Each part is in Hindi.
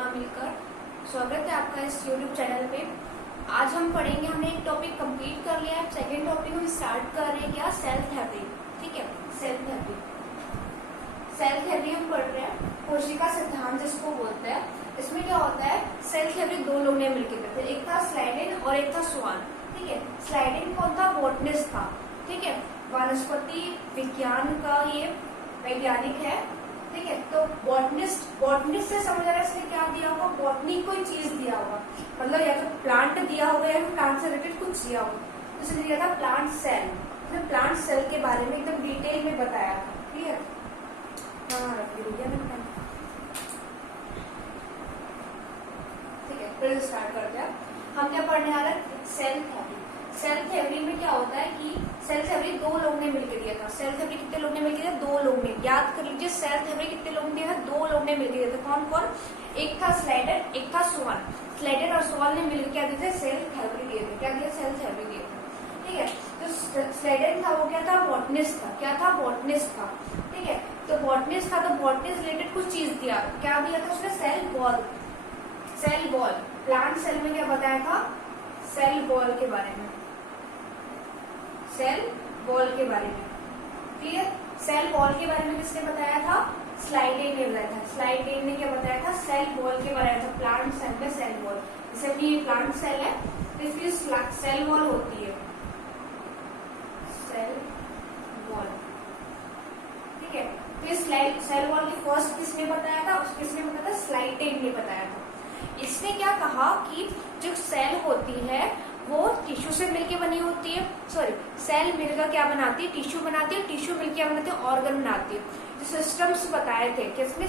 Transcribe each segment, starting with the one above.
सोना मिलकर। स्वागत है आपका इस YouTube चैनल पे। आज हम पढ़ेंगे, हमने एक टॉपिक कंप्लीट कर लिया है, सेकेंड टॉपिक हम स्टार्ट कर रहे हैं क्या, सेल थ्योरी। ठीक है, सेल थ्योरी। सेल थ्योरी हम पढ़ रहे हैं, कोशिका सिद्धांत जिसको बोलते हैं। इसमें क्या होता है, सेल थ्योरी दो लोगों ने मिलकर करते, एक था स्लाइडेन और एक था स्वान। ठीक है, स्लाइडेन कौन था, बॉटनिस्ट था। ठीक है, वनस्पति विज्ञान का ये वैज्ञानिक है। ठीक है, तो बॉटनिस्ट से समझ आ रहा है इसने क्या दिया होगा, बॉटनी कोई चीज दिया होगा, मतलब या तो प्लांट दिया होगा या फिर प्लांट से रिलेटेड कुछ दिया होगा। तो इसने दिया था प्लांट सेल, तो प्लांट सेल के बारे में एकदम डिटेल में बताया था। ठीक है, हाँ रख दिया मैंने। ठीक है, फिर स्टार्ट करते हैं। हम क्या पढ़ने आ रहे हैं, सेल थ्योरी। सेल थ्योरी में क्या होता है कि सेल थ्योरी दो लोग ने मिलकर दिया था। सेल थ्योरी कितने लोग ने मिलकर दिया, दो लोग ने। याद कर लीजिए, सेल थ्योरी कितने लोग ने दिया था, दो लोग ने मिलकर दिया था। कौन कौन, एक था स्लाइडर, एक था स्वान। स्लाइडर और स्वान ने मिलकर क्या दिए थे, सेल थ्योरी दिए थे। क्या दिया, सेल थ्योरी दिए थे। ठीक है, तो स्लाइडर था वो क्या था, बॉटनिस्ट था। क्या था, बॉटनिस्ट था। ठीक है, तो बॉटनिस्ट था, तो बॉटनिस्ट रिलेटेड कुछ चीज दिया। क्या दिया था उसने, cell wall. Cell wall, plant cell में क्या बताया था, सेल वॉल के बारे में, सेल वॉल के बारे में। क्लियर, सेल वॉल के बारे में किसने बताया था, स्लाइडेन ने बताया था। स्लाइडेन ने क्या बताया था, सेल वॉल के बारे में, प्लांट सेल में सेल वॉल। जैसे कि ये प्लांट सेल है तो इसकी सेल वॉल होती है, सेल वॉल। ठीक है, तो ये सेल वॉल की फर्स्ट किसने बताया था, किसने बताया था, स्लाइडेन ने बताया था। इसने क्या कहा कि जो सेल होती है वो टिश्यू से मिलके बनी होती है। सॉरी, सेल मिलकर क्या बनाती है, टिश्यू बनाती है। टिश्यू मिलकर क्या बनाती है, ऑर्गन बनाती है। जो सिस्टम्स बताए थे कि इसमें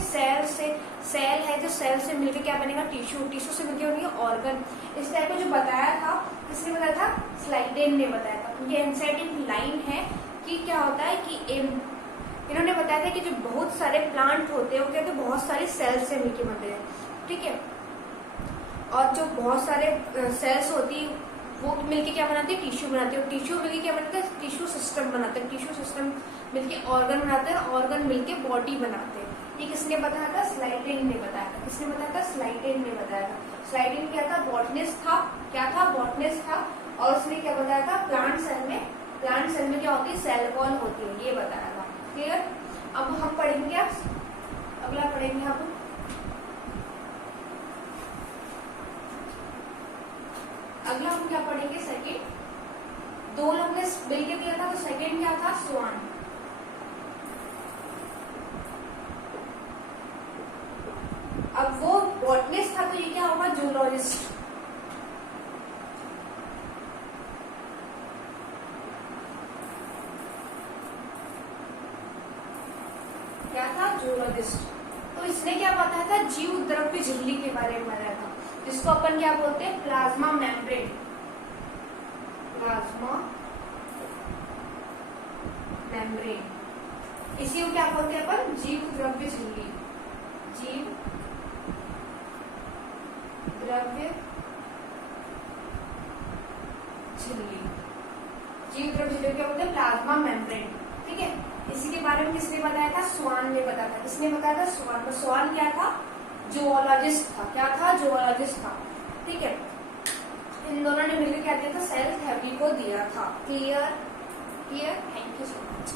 सेल है, जो सेल से मिलकर क्या बनेगा, टिश्यू। टिश्यू से मिलकर बनेगा ऑर्गन। इस टाइप को जो बताया था, किसने बताया था, स्लाइडेन ने बताया था। ये इनसाइडिंग लाइन है कि क्या होता है कि इन्होंने बताया था कि जो बहुत सारे प्लांट होते हैं वो कहते हैं बहुत सारे सेल से मिलकर बनते हैं। ठीक है, और जो बहुत सारे सेल्स होती है वो मिलके क्या बनाते हैं, टिश्यू बनाते हैं। टिश्यू मिलके क्या बनाते हैं, टिश्यू सिस्टम बनाते हैं। टिश्यू सिस्टम मिलके ऑर्गन बनाते हैं, ऑर्गन मिलके बॉडी बनाते हैं। ये किसने बताया था, स्लाइडेन ने बताया था। किसने बताया था, स्लाइडेन ने बताया था। स्लाइडेन क्या था, बॉटनिस्ट था। क्या था, बॉटनिस्ट था। और उसने क्या बताया था, प्लांट सेल में क्या होती है, सेल वॉल होती है, ये बताया था। क्लियर, अब हम पढ़ेंगे, अगला पढ़ेंगे हम अगला हम क्या पढ़ेंगे, सेकंड। दो लोग ने मिलकर दिया था, तो सेकंड क्या था, स्वान। अब वो बॉटनिस्ट था, तो ये क्या होगा, जूलॉजिस्ट। क्या था, जूलॉजिस्ट। तो इसने क्या बताया था, जीव द्रव्य झिल्ली के बारे में बताया था, जिसको अपन क्या बोलते हैं, प्लाज्मा मेम्ब्रेन। प्लाज्मा मेम्ब्रेन, इसी को क्या बोलते हैं अपन, जीव द्रव्य झिल्ली। जीव द्रव्य झिल्ली, जीव द्रव्य झिल्ली क्या बोलते हैं, प्लाज्मा मेम्ब्रेन। ठीक है, इसी के बारे में किसने बताया था, स्वान ने बताया था। किसने बताया था, स्वान। तो स्वान क्या था, जूलॉजिस्ट था। क्या था, जूलॉजिस्ट था। ठीक है, इन दोनों ने मिलकर क्या दिया था, सेल थ्योरी को दिया था। Clear, thank you so much.